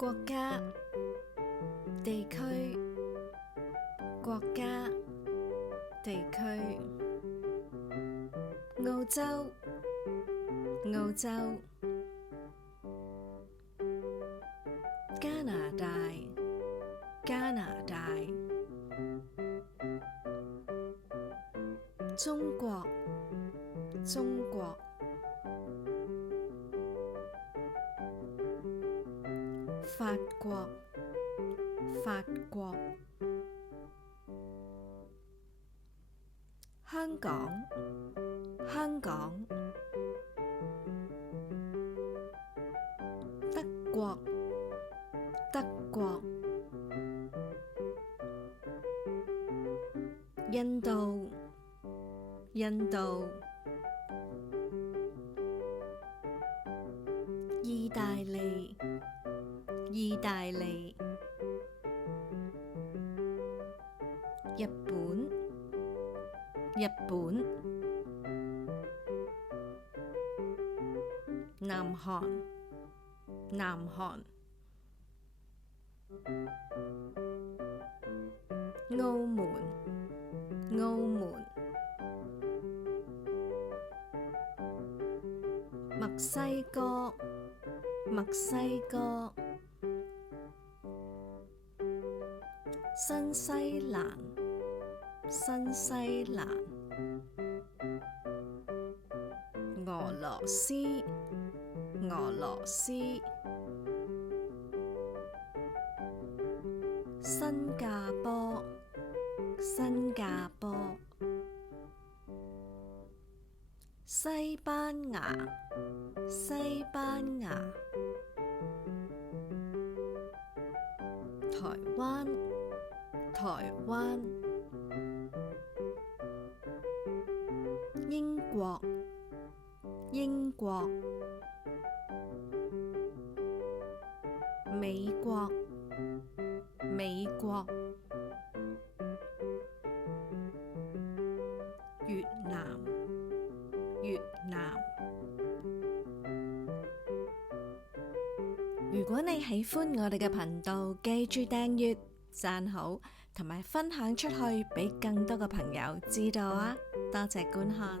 國家、地區、國家、地區。澳洲、澳洲。加拿大、加拿大。中國、中國。法國、法國。香港、香港。德國、德國。印度、印度。意大利、意大利。日本、日本。南韓、南韓。澳門、澳門。墨西哥、墨西哥。新西蘭、新西蘭。俄羅斯、俄羅斯。新加坡、新加坡。西班牙、西班牙。台灣、台灣。英國、英國。美國、美國。越南、越南。如果你喜歡我哋嘅頻道，記住訂閱、讚好同埋分享出去，俾更多嘅朋友知道啊！多謝觀看。